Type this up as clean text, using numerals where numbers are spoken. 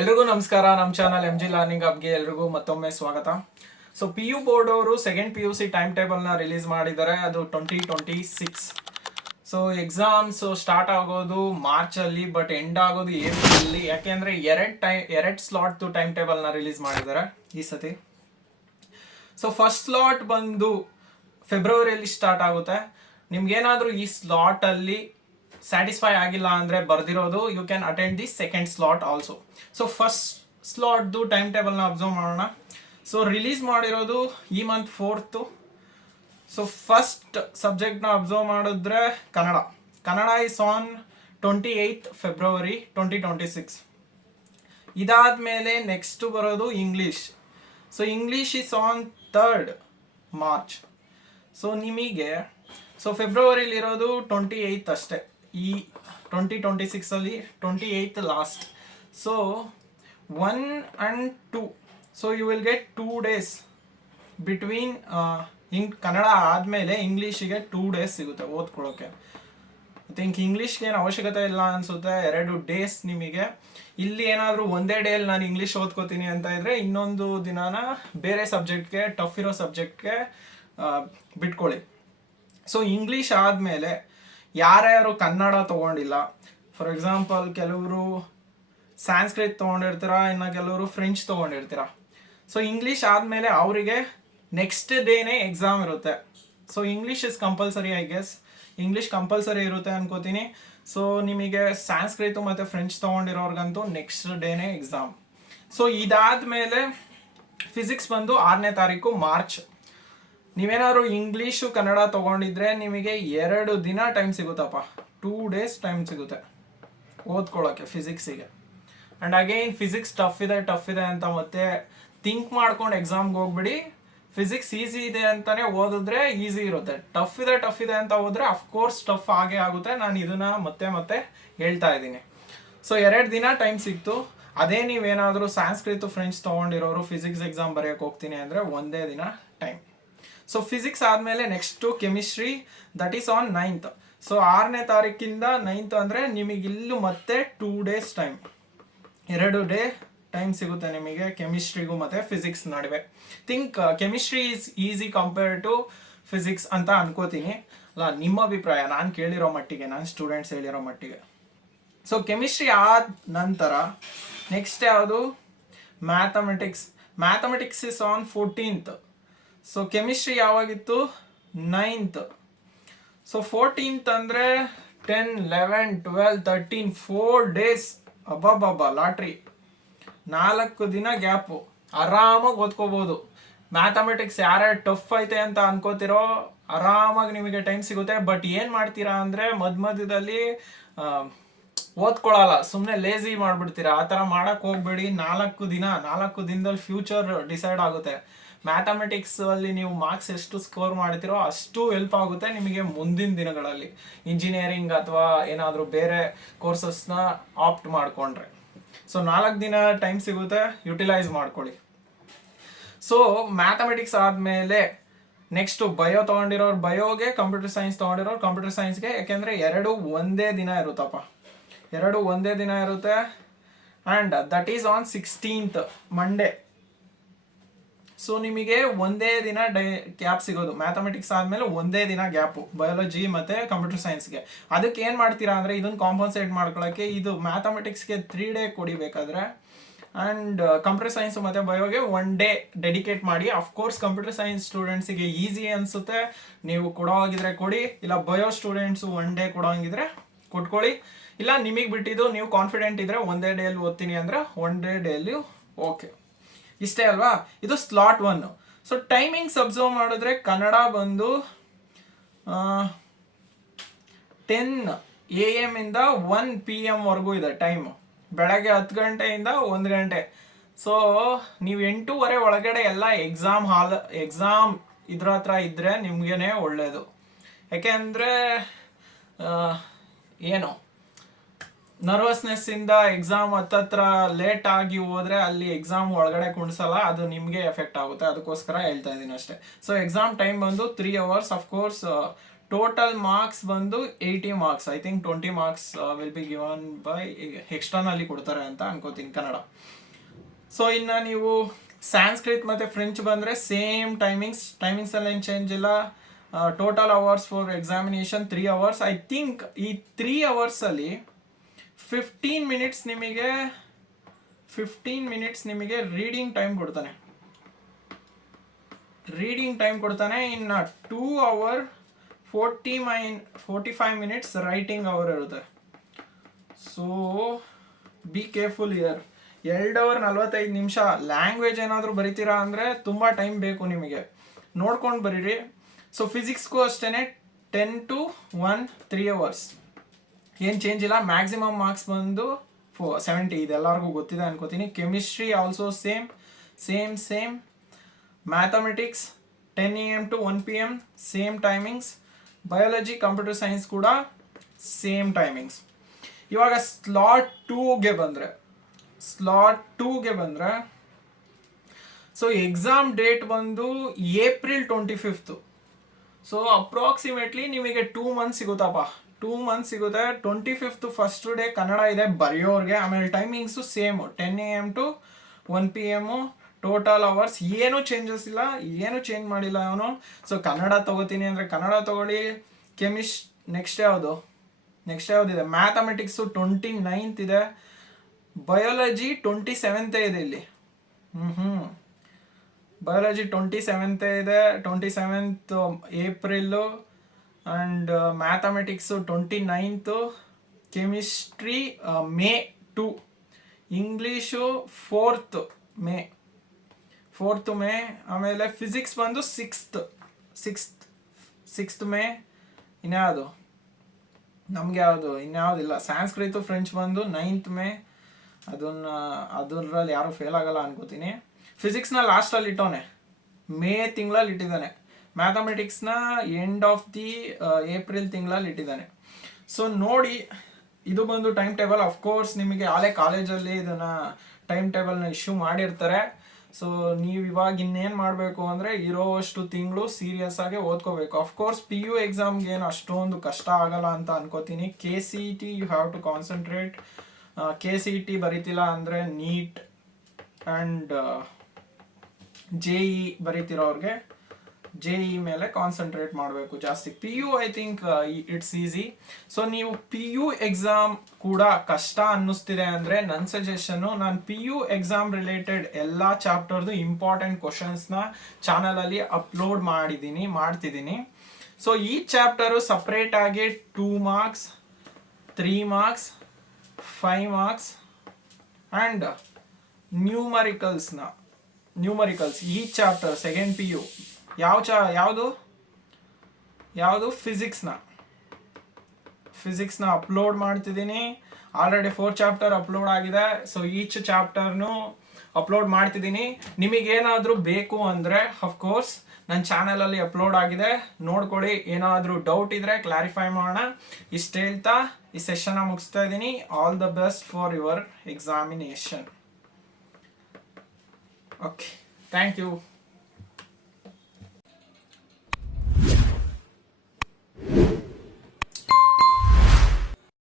ಎಲ್ರಿಗೂ ನಮಸ್ಕಾರ. ನಮ್ಮ ಚಾನಲ್ ಎಂ ಜಿ ಲರ್ನಿಂಗ್ ಹಬ್ಗೆ ಎಲ್ರಿಗೂ ಮತ್ತೊಮ್ಮೆ ಸ್ವಾಗತ. ಸೊ PU ಬೋರ್ಡ್ ಅವರು ಸೆಕೆಂಡ್ PUC ಟೈಮ್ ಟೇಬಲ್ನ ರಿಲೀಸ್ ಮಾಡಿದ್ದಾರೆ. ಅದು 2026. ಸೊ ಎಕ್ಸಾಮ್ಸ್ ಸ್ಟಾರ್ಟ್ ಆಗೋದು ಮಾರ್ಚಲ್ಲಿ, ಬಟ್ ಎಂಡ್ ಆಗೋದು ಏಪ್ರಿಲಲ್ಲಿ. ಯಾಕೆಂದರೆ ಎರಡು ಸ್ಲಾಟ್ದು ಟೈಮ್ ಟೇಬಲ್ನ ರಿಲೀಸ್ ಮಾಡಿದ್ದಾರೆ ಈ ಸತಿ. ಸೊ ಫಸ್ಟ್ ಸ್ಲಾಟ್ ಬಂದು ಫೆಬ್ರವರಿಯಲ್ಲಿ ಸ್ಟಾರ್ಟ್ ಆಗುತ್ತೆ. ನಿಮ್ಗೇನಾದರೂ ಈ ಸ್ಲಾಟಲ್ಲಿ ಸ್ಯಾಟಿಸ್ಫೈ ಆಗಿಲ್ಲ ಅಂದರೆ ಬರ್ದಿರೋದು, you can attend the second slot also. So first ಸ್ಲಾಟ್ದು ಟೈಮ್ ಟೇಬಲ್ನ ಅಬ್ಸರ್ವ್ ಮಾಡೋಣ. ಸೊ ರಿಲೀಸ್ ಮಾಡಿರೋದು ಈ ಮಂತ್ 4th. ಸೊ ಫಸ್ಟ್ ಸಬ್ಜೆಕ್ಟ್ನ ಅಬ್ಸರ್ವ್ ಮಾಡಿದ್ರೆ Kannada is on 28th February 2026. ಇದಾದಮೇಲೆ ನೆಕ್ಸ್ಟ್ ಬರೋದು English. So English is on 3rd March. So ನಿಮಗೆ ಫೆಬ್ರವರಿಲಿರೋದು 28th ಅಷ್ಟೇ. ಈ 2026ಅಲ್ಲಿ 28th last. So 1 and 2. So you will get 2 days between. Kannada ಆದಮೇಲೆ ಇಂಗ್ಲೀಷಿಗೆ 2 days ಸಿಗುತ್ತೆ ಓದ್ಕೊಳ್ಳೋಕ್ಕೆ. ಐ ಥಿಂಕ್ ಇಂಗ್ಲೀಷ್ಗೆ ಏನು ಅವಶ್ಯಕತೆ ಇಲ್ಲ ಅನಿಸುತ್ತೆ. 2 days ನಿಮಗೆ. ಇಲ್ಲಿ ಏನಾದರೂ ಒಂದೇ ಡೇಲಿ ನಾನು ಇಂಗ್ಲೀಷ್ ಓದ್ಕೋತೀನಿ ಅಂತ ಇದ್ದರೆ ಇನ್ನೊಂದು ದಿನಾನ ಬೇರೆ ಸಬ್ಜೆಕ್ಟ್ಗೆ, ಟಫ್ ಇರೋ ಸಬ್ಜೆಕ್ಟ್ಗೆ ಬಿಟ್ಕೊಳ್ಳಿ. ಸೊ ಇಂಗ್ಲೀಷ್ ಆದಮೇಲೆ ಯಾರ್ಯಾರು ಕನ್ನಡ ತೊಗೊಂಡಿಲ್ಲ, ಫಾರ್ ಎಕ್ಸಾಂಪಲ್ ಕೆಲವರು ಸ್ಯಾನ್ಸ್ಕ್ರಿಟ್ ತೊಗೊಂಡಿರ್ತೀರ, ಇನ್ನು ಕೆಲವರು ಫ್ರೆಂಚ್ ತೊಗೊಂಡಿರ್ತೀರ. ಸೊ ಇಂಗ್ಲೀಷ್ ಆದಮೇಲೆ ಅವರಿಗೆ ನೆಕ್ಸ್ಟ್ ಡೇನೇ ಎಕ್ಸಾಮ್ ಇರುತ್ತೆ. So English is compulsory, I guess English compulsory ಇರುತ್ತೆ ಅನ್ಕೋತೀನಿ. ಸೊ ನಿಮಗೆ ಸ್ಯಾನ್ಸ್ಕ್ರಿತು ಮತ್ತು ಫ್ರೆಂಚ್ ತೊಗೊಂಡಿರೋರ್ಗಂತೂ ನೆಕ್ಸ್ಟ್ ಡೇನೇ ಎಕ್ಸಾಮ್. ಸೊ ಇದಾದಮೇಲೆ ಫಿಸಿಕ್ಸ್ ಬಂದು 6ನೇ ತಾರೀಕು ಮಾರ್ಚ್. ನೀವೇನಾದ್ರು ಇಂಗ್ಲೀಷು ಕನ್ನಡ ತೊಗೊಂಡಿದ್ರೆ ನಿಮಗೆ 2 ದಿನ ಟೈಮ್ ಸಿಗುತ್ತಪ್ಪ. 2 days ಟೈಮ್ ಸಿಗುತ್ತೆ ಓದ್ಕೊಳ್ಳೋಕ್ಕೆ ಫಿಸಿಕ್ಸಿಗೆ. ಆ್ಯಂಡ್ ಅಗೈನ್ ಫಿಸಿಕ್ಸ್ ಟಫ್ ಇದೆ ಅಂತ ಮತ್ತೆ ಥಿಂಕ್ ಮಾಡ್ಕೊಂಡು ಎಕ್ಸಾಮ್ಗೆ ಹೋಗ್ಬಿಡಿ. ಫಿಸಿಕ್ಸ್ ಈಸಿ ಇದೆ ಅಂತಲೇ ಓದಿದ್ರೆ ಈಸಿ ಇರುತ್ತೆ. ಟಫ್ ಇದೆ ಅಂತ ಹೋದ್ರೆ ಅಫ್ಕೋರ್ಸ್ ಟಫ್ ಆಗೇ ಆಗುತ್ತೆ. ನಾನು ಇದನ್ನು ಮತ್ತೆ ಹೇಳ್ತಾ ಇದ್ದೀನಿ. ಸೊ 2 ದಿನ ಟೈಮ್ ಸಿಕ್ತು. ಅದೇ ನೀವೇನಾದರೂ ಸ್ಯಾನ್ಸ್ಕ್ರಿತು ಫ್ರೆಂಚ್ ತೊಗೊಂಡಿರೋರು ಫಿಸಿಕ್ಸ್ ಎಕ್ಸಾಮ್ ಬರೆಯೋಕೆ ಹೋಗ್ತೀನಿ ಅಂದರೆ ಒಂದೇ ದಿನ ಟೈಮ್. ಸೊ ಫಿಸಿಕ್ಸ್ ಆದಮೇಲೆ next chemistry, that is on 9th. So 6ನೇ ತಾರೀಕಿಂದ 9th ಅಂದರೆ ನಿಮಗಿಲ್ಲೂ ಮತ್ತೆ 2 days ಟೈಮ್, 2 day ಟೈಮ್ ಸಿಗುತ್ತೆ ನಿಮಗೆ ಕೆಮಿಸ್ಟ್ರಿಗೂ ಮತ್ತು ಫಿಸಿಕ್ಸ್ ನಡುವೆ. Think chemistry is easy compare to physics ಅಂತ ಅನ್ಕೋತೀನಿ. ಅಲ್ಲ, ನಿಮ್ಮ ಅಭಿಪ್ರಾಯ, ನಾನು ಕೇಳಿರೋ ಮಟ್ಟಿಗೆ, ನಾನು ಸ್ಟೂಡೆಂಟ್ಸ್ ಹೇಳಿರೋ ಮಟ್ಟಿಗೆ. ಸೊ ಕೆಮಿಸ್ಟ್ರಿ ಆದ ನಂತರ ನೆಕ್ಸ್ಟ್ ಯಾವುದು? Mathematics is on 14th. So chemistry ಯಾವಾಗಿತ್ತು? 9th. ಸೊ 14th ಅಂದರೆ 10, 11, 12, 13, 4 days. ಅಬ್ಬಬ್ಬಬ್ಬ, ಲಾಟ್ರಿ. 4 ದಿನ ಗ್ಯಾಪು. ಆರಾಮಾಗಿ ಓದ್ಕೋಬೋದು. ಮ್ಯಾಥಮೆಟಿಕ್ಸ್ ಯಾರ್ಯಾರು ಟಫ್ ಐತೆ ಅಂತ ಅನ್ಕೋತಿರೋ ಆರಾಮಾಗಿ ನಿಮಗೆ ಟೈಮ್ ಸಿಗುತ್ತೆ. ಬಟ್ ಏನು ಮಾಡ್ತೀರಾ ಅಂದರೆ ಮಧ್ಯದಲ್ಲಿ ಓದ್ಕೊಳ್ಳಲ್ಲ, ಸುಮ್ಮನೆ ಲೇಸಿ ಮಾಡಿಬಿಡ್ತೀರಾ. ಆ ಥರ ಮಾಡೋಕ್ಕೆ ಹೋಗ್ಬೇಡಿ. 4 ದಿನದಲ್ಲಿ ಫ್ಯೂಚರ್ ಡಿಸೈಡ್ ಆಗುತ್ತೆ. ಮ್ಯಾಥಮೆಟಿಕ್ಸ್ ಅಲ್ಲಿ ನೀವು ಮಾರ್ಕ್ಸ್ ಎಷ್ಟು ಸ್ಕೋರ್ ಮಾಡ್ತೀರೋ ಅಷ್ಟು ಹೆಲ್ಪ್ ಆಗುತ್ತೆ ನಿಮಗೆ ಮುಂದಿನ ದಿನಗಳಲ್ಲಿ, ಇಂಜಿನಿಯರಿಂಗ್ ಅಥವಾ ಏನಾದರೂ ಬೇರೆ ಕೋರ್ಸಸ್ನ ಆಪ್ಟ್ ಮಾಡಿಕೊಂಡ್ರೆ. ಸೊ 4 ದಿನ ಟೈಮ್ ಸಿಗುತ್ತೆ, ಯುಟಿಲೈಸ್ ಮಾಡ್ಕೊಳ್ಳಿ. ಸೊ ಮ್ಯಾಥಮೆಟಿಕ್ಸ್ ಆದಮೇಲೆ ನೆಕ್ಸ್ಟು ಬಯೋ ತೊಗೊಂಡಿರೋರು ಬಯೋಗೆ, ಕಂಪ್ಯೂಟರ್ ಸೈನ್ಸ್ ತೊಗೊಂಡಿರೋರು ಕಂಪ್ಯೂಟರ್ ಸೈನ್ಸ್ಗೆ. ಯಾಕೆಂದರೆ 2 ಒಂದೇ ದಿನ ಇರುತ್ತಪ್ಪ, 2 ಒಂದೇ ದಿನ ಇರುತ್ತೆ. And that is on 16th Monday. So ನಿಮಗೆ ಒಂದೇ ದಿನ ಗ್ಯಾಪ್ ಸಿಗೋದು. ಮ್ಯಾಥಮೆಟಿಕ್ಸ್ ಆದಮೇಲೆ ಒಂದೇ ದಿನ ಗ್ಯಾಪು ಬಯಾಲಜಿ ಮತ್ತು ಕಂಪ್ಯೂಟರ್ ಸೈನ್ಸ್ಗೆ. ಅದಕ್ಕೆ ಏನು ಮಾಡ್ತೀರಾ ಅಂದರೆ ಇದನ್ನು ಕಾಂಪನ್ಸೇಟ್ ಮಾಡ್ಕೊಳ್ಳೋಕ್ಕೆ ಇದು ಮ್ಯಾಥಮೆಟಿಕ್ಸ್ಗೆ 3 day ಕೊಡಿಬೇಕಾದ್ರೆ, ಆ್ಯಂಡ್ ಕಂಪ್ಯೂಟರ್ ಸೈನ್ಸ್ ಮತ್ತು ಬಯೋಗೆ 1 day ಡೆಡಿಕೇಟ್ ಮಾಡಿ. ಅಫ್ಕೋರ್ಸ್ ಕಂಪ್ಯೂಟರ್ ಸೈನ್ಸ್ ಸ್ಟೂಡೆಂಟ್ಸಿಗೆ ಈಸಿ ಅನಿಸುತ್ತೆ, ನೀವು ಕೊಡೋವಾಗಿದ್ರೆ ಕೊಡಿ. ಇಲ್ಲ ಬಯೋ ಸ್ಟೂಡೆಂಟ್ಸು 1 day ಕೊಡೋಂಗಿದ್ರೆ ಕೊಟ್ಕೊಳ್ಳಿ. ಇಲ್ಲ ನಿಮಗೆ ಬಿಟ್ಟಿದ್ದು, ನೀವು ಕಾನ್ಫಿಡೆಂಟ್ ಇದ್ದರೆ ಒಂದೇ ಡೇಯಲ್ಲಿ ಓದ್ತೀನಿ ಅಂದರೆ 1 day ಓಕೆ. ಇಷ್ಟೇ ಅಲ್ವಾ? ಇದು ಸ್ಲಾಟ್ 1. ಸೊ ಟೈಮಿಂಗ್ಸ್ ಅಬ್ಸರ್ವ್ ಮಾಡಿದ್ರೆ ಕನ್ನಡ ಬಂದು 10 AM ಇಂದ 1 PM ವರೆಗೂ ಇದೆ ಟೈಮು. ಬೆಳಗ್ಗೆ 10 ಗಂಟೆಯಿಂದ 1 ಗಂಟೆ. ಸೊ ನೀವು 8:30 ಒಳಗಡೆ ಎಲ್ಲ ಎಕ್ಸಾಮ್ ಇದ್ರ ಹತ್ರ ಇದ್ದರೆ ನಿಮಗೇನೆ ಒಳ್ಳೆಯದು. ಯಾಕೆಂದರೆ ಏನು ನರ್ವಸ್ನೆಸ್ಸಿಂದ ಎಕ್ಸಾಮ್ ಹತ್ತತ್ರ ಲೇಟ್ ಆಗಿ ಹೋದರೆ ಅಲ್ಲಿ ಎಕ್ಸಾಮ್ ಒಳಗಡೆ ಕುಣಿಸಲ್ಲ, ಅದು ನಿಮಗೆ ಎಫೆಕ್ಟ್ ಆಗುತ್ತೆ. ಅದಕ್ಕೋಸ್ಕರ ಹೇಳ್ತಾ ಇದ್ದೀನಿ ಅಷ್ಟೇ. ಸೊ ಎಕ್ಸಾಮ್ ಟೈಮ್ ಬಂದು 3 hours. ಅಫ್ಕೋರ್ಸ್ ಟೋಟಲ್ ಮಾರ್ಕ್ಸ್ ಬಂದು 80 marks. I think 20 marks will be given by ಎಕ್ಸ್ಟರ್ನಲ್ಲಿ ಕೊಡ್ತಾರೆ ಅಂತ ಅನ್ಕೋತೀನಿ ಕನ್ನಡ. ಸೊ ಇನ್ನು ನೀವು ಸ್ಯಾನ್ಸ್ಕ್ರಿಟ್ ಮತ್ತು ಫ್ರೆಂಚ್ ಬಂದರೆ ಸೇಮ್ ಟೈಮಿಂಗ್ಸ್ ಅಲ್ಲಿ ಏನು ಚೇಂಜ್ ಇಲ್ಲ. Total hours for examination 3 hours. I think ಈ 3 ಅವರ್ಸಲ್ಲಿ 15 ಮಿನಿಟ್ಸ್ ನಿಮಗೆ ರೀಡಿಂಗ್ ಟೈಮ್ ಕೊಡ್ತಾನೆ. ಇನ್ನು 2 ಅವರ್ 45 ಮಿನಿಟ್ಸ್ ರೈಟಿಂಗ್ ಅವರ್ ಇರುತ್ತೆ. So be careful here. 2 hour 45 ನಿಮಿಷ ಲ್ಯಾಂಗ್ವೇಜ್ ಏನಾದರೂ ಬರಿತೀರಾ ಅಂದರೆ ತುಂಬ ಟೈಮ್ ಬೇಕು ನಿಮಗೆ, ನೋಡ್ಕೊಂಡು ಬರೀರಿ. ಸೊ ಫಿಸಿಕ್ಸ್ಗೂ ಅಷ್ಟೇ 10 to 1 3 ಅವರ್ಸ್, ಏನು ಚೇಂಜ್ ಇಲ್ಲ. ಮ್ಯಾಕ್ಸಿಮಮ್ ಮಾರ್ಕ್ಸ್ ಬಂದು 70, ಇದೆಲ್ಲರಿಗೂ ಗೊತ್ತಿದೆ ಅನ್ಕೋತೀನಿ. Chemistry also same. Mathematics 10 AM to 1 PM same timings. Biology computer science ಕೂಡ ಸೇಮ್ ಟೈಮಿಂಗ್ಸ್. ಇವಾಗ ಸ್ಲಾಟ್ 2ಗೆ ಬಂದರೆ ಸೊ ಎಕ್ಸಾಮ್ ಡೇಟ್ ಬಂದು ಏಪ್ರಿಲ್ 25. ಸೊ ಅಪ್ರಾಕ್ಸಿಮೇಟ್ಲಿ ನಿಮಗೆ 2 ಮಂತ್ಸ್ ಸಿಗುತ್ತಪ್ಪ. 2 ಮಂತ್ಸ್ ಸಿಗುತ್ತೆ. 25 ಫಸ್ಟ್ ಡೇ ಕನ್ನಡ ಇದೆ ಬರೆಯೋರಿಗೆ. ಆಮೇಲೆ timings same 10 AM to 1 PM. Total hours ಏನೂ changes ಇಲ್ಲ, ಏನು ಚೇಂಜ್ ಮಾಡಿಲ್ಲ ಅವನು. ಸೊ ಕನ್ನಡ ತಗೋತೀನಿ ಅಂದರೆ ಕನ್ನಡ ತಗೊಳ್ಳಿ. ನೆಕ್ಸ್ಟ್ ಯಾವುದಿದೆ, ಮ್ಯಾಥಮೆಟಿಕ್ಸು 29th ಇದೆ. ಬಯಾಲಜಿ 27th ಇದೆ ಇಲ್ಲಿ. ಬಯಾಲಜಿ 27th ಇದೆ, 27th April. And mathematics 29th. Chemistry May 2. English 4th May. ಆಮೇಲೆ ಫಿಸಿಕ್ಸ್ ಬಂದು 6th May. ಇನ್ಯಾವುದಿಲ್ಲ. ಸ್ಯಾನ್ಸ್ಕ್ರಿಟ್ ಫ್ರೆಂಚ್ ಬಂದು 9th May. ಅದರಲ್ಲಿ ಯಾರು ಫೇಲ್ ಆಗಲ್ಲ ಅನ್ಕೋತೀನಿ. ಫಿಸಿಕ್ಸ್ನ ಲಾಸ್ಟಲ್ಲಿ ಇಟ್ಟವನೆ, ಮೇ ತಿಂಗಳಲ್ಲಿ ಇಟ್ಟಿದ್ದಾನೆ. ಮ್ಯಾಥಮೆಟಿಕ್ಸ್ನ ಎಂಡ್ ಆಫ್ ದಿ ಏಪ್ರಿಲ್ ತಿಂಗಳಲ್ಲಿ ಇಟ್ಟಿದ್ದಾನೆ. ಸೊ ನೋಡಿ, ಇದು ಬಂದು ಟೈಮ್ ಟೇಬಲ್. ಅಫ್ಕೋರ್ಸ್ ನಿಮಗೆ ಆಲೇ ಕಾಲೇಜಲ್ಲಿ ಇದನ್ನು ಟೈಮ್ ಟೇಬಲ್ನ ಇಶ್ಯೂ ಮಾಡಿರ್ತಾರೆ. ಸೊ ನೀವು ಇವಾಗ ಇನ್ನೇನು ಮಾಡಬೇಕು ಅಂದರೆ ಇರೋವಷ್ಟು ತಿಂಗಳು ಸೀರಿಯಸ್ ಆಗಿ ಓದ್ಕೋಬೇಕು. ಅಫ್ಕೋರ್ಸ್ PU ಎಕ್ಸಾಮ್ಗೆ ಏನು ಅಷ್ಟೊಂದು ಕಷ್ಟ ಆಗಲ್ಲ ಅಂತ ಅನ್ಕೋತೀನಿ. KCET you have to concentrate. KCET ಬರೀತಿಲ್ಲ ಅಂದರೆ ನೀಟ್ ಆ್ಯಂಡ್ JEE ಬರೀತಿರೋರಿಗೆ JEE ಮೇಲೆ ಕಾನ್ಸಂಟ್ರೇಟ್ ಮಾಡಬೇಕು ಜಾಸ್ತಿ. PU I think it's easy. So ನೀವು PU ಎಕ್ಸಾಮ್ ಕೂಡ ಕಷ್ಟ ಅನ್ನಿಸ್ತಿದೆ ಅಂದರೆ ನನ್ನ ಸಜೆಷನ್ನು, ನಾನು PU ಎಕ್ಸಾಮ್ ರಿಲೇಟೆಡ್ ಎಲ್ಲ ಚಾಪ್ಟರ್ದು ಇಂಪಾರ್ಟೆಂಟ್ ಕ್ವಶನ್ಸ್ನ ಚಾನಲಲ್ಲಿ ಅಪ್ಲೋಡ್ ಮಾಡ್ತಿದ್ದೀನಿ. ಸೊ ಈ ಚಾಪ್ಟರು ಸಪ್ರೇಟಾಗಿ 2 marks 3 marks 5 marks and numericals ಈ ಚಾಪ್ಟರ್ ಸೆಕೆಂಡ್ PU ಯಾವುದು ಫಿಸಿಕ್ಸ್ನ ಅಪ್ಲೋಡ್ ಮಾಡ್ತಿದ್ದೀನಿ. ಆಲ್ರೆಡಿ 4 ಚಾಪ್ಟರ್ ಅಪ್ಲೋಡ್ ಆಗಿದೆ. ಸೊ ಈಚ್ ಚಾಪ್ಟರ್ನು ಅಪ್ಲೋಡ್ ಮಾಡ್ತಿದ್ದೀನಿ. ನಿಮಗೇನಾದರೂ ಬೇಕು ಅಂದರೆ ಅಫ್ಕೋರ್ಸ್ ನನ್ನ ಚಾನಲಲ್ಲಿ ಅಪ್ಲೋಡ್ ಆಗಿದೆ, ನೋಡ್ಕೊಳ್ಳಿ. ಏನಾದರೂ ಡೌಟ್ ಇದ್ದರೆ ಕ್ಲಾರಿಫೈ ಮಾಡೋಣ. ಇಷ್ಟು ಹೇಳ್ತಾ ಈ ಸೆಷನ್ನ ಮುಗಿಸ್ತಾ ಇದ್ದೀನಿ. All the best for your examination. Okay, thank you.